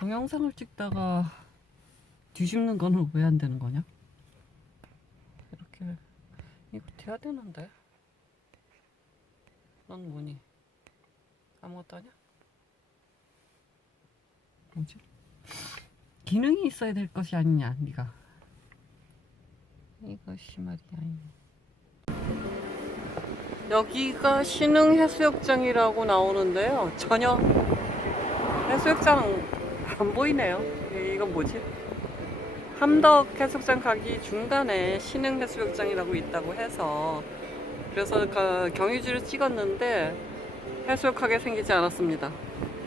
동영상을 찍다가 뒤집는 거는 왜 안 되는 거냐? 이렇게 이거 돼야 되는데. 넌 뭐니? 아무것도 아니야? 뭐지? 기능이 있어야 될 것이 아니냐, 네가. 이것이 말이야. 여기가 신흥 해수욕장이라고 나오는데요. 전혀 해수욕장 안 보이네요. 이- 이건 뭐지? 함덕 해수욕장 가기 중간에 신흥 해수욕장이라고 있다고 해서 그래서 가- 경유지를 찍었는데 해수욕하게 생기지 않았습니다.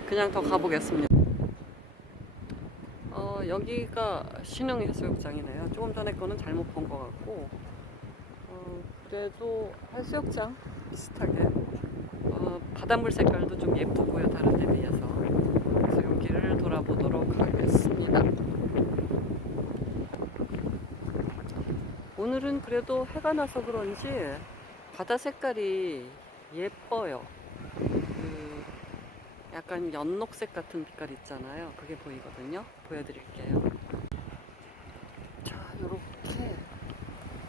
그냥 더 가보겠습니다. 어, 여기가 신흥 해수욕장이네요. 조금 전에 거는 잘못 본 것 같고 어, 그래도 해수욕장 비슷하게 어, 바닷물 색깔도 좀 예쁘고요 다른 데 비해서 돌아보도록 하겠습니다. 오늘은 그래도 해가 나서 그런지 바다 색깔이 예뻐요. 그 약간 연녹색 같은 빛깔 있잖아요. 그게 보이거든요. 보여드릴게요. 자, 이렇게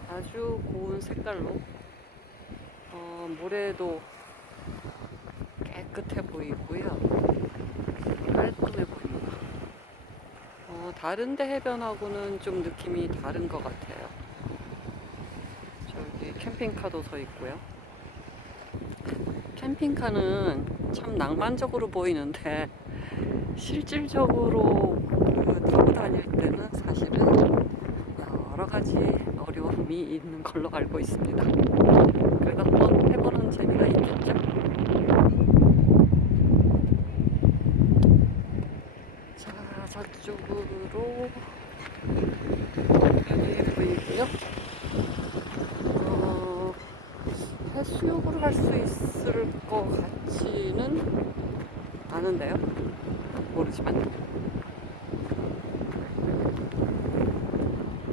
아주 고운 색깔로 어, 모래도 깨끗해 보이고요. 깔끔해 보입니다. 어, 다른데 해변하고는 좀 느낌이 다른 것 같아요. 저기 캠핑카도 서 있고요. 캠핑카는 참 낭만적으로 보이는데 실질적으로 그 타고 다닐 때는 사실은 여러 가지 어려움이 있는 걸로 알고 있습니다. 그래도 한번 해보는 재미가 있겠죠? 자, 저쪽으로 여기 보이고요. 어, 해수욕을 할 수 있을 것 같지는 않은데요. 모르지만.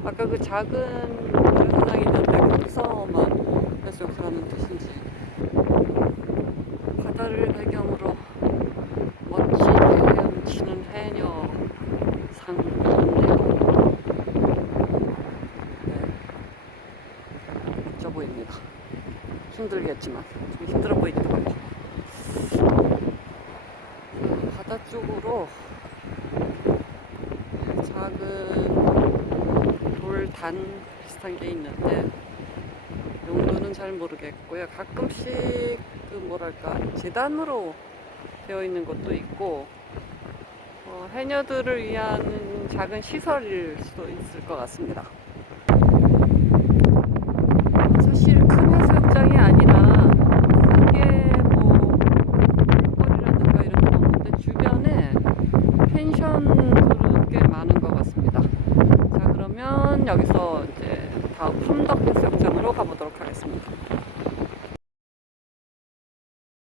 아까 그 작은 모래사장이 있는데 거기서만 해수욕을 하는 뜻인지 바다를 배경으로 멋지게 헤엄치는 해녀 상이네요. 네. 멋져 보입니다. 힘들겠지만 좀 힘들어 보이더라고요. 바다 쪽으로 작은 돌단 비슷한 게 있는데 용도는 잘 모르겠고요. 가끔씩 그 뭐랄까 재단으로 되어 있는 것도 있고 어, 해녀들을 위한 작은 시설일 수도 있을 것 같습니다. 사실 큰 해수욕장이 아니라 크게 뭐 볼거리라든가 이런 건 없는데 주변에 펜션들은 꽤 많은 것 같습니다. 자 그러면 여기서 이제 다음 함덕 해수욕장으로 가보도록 하겠습니다.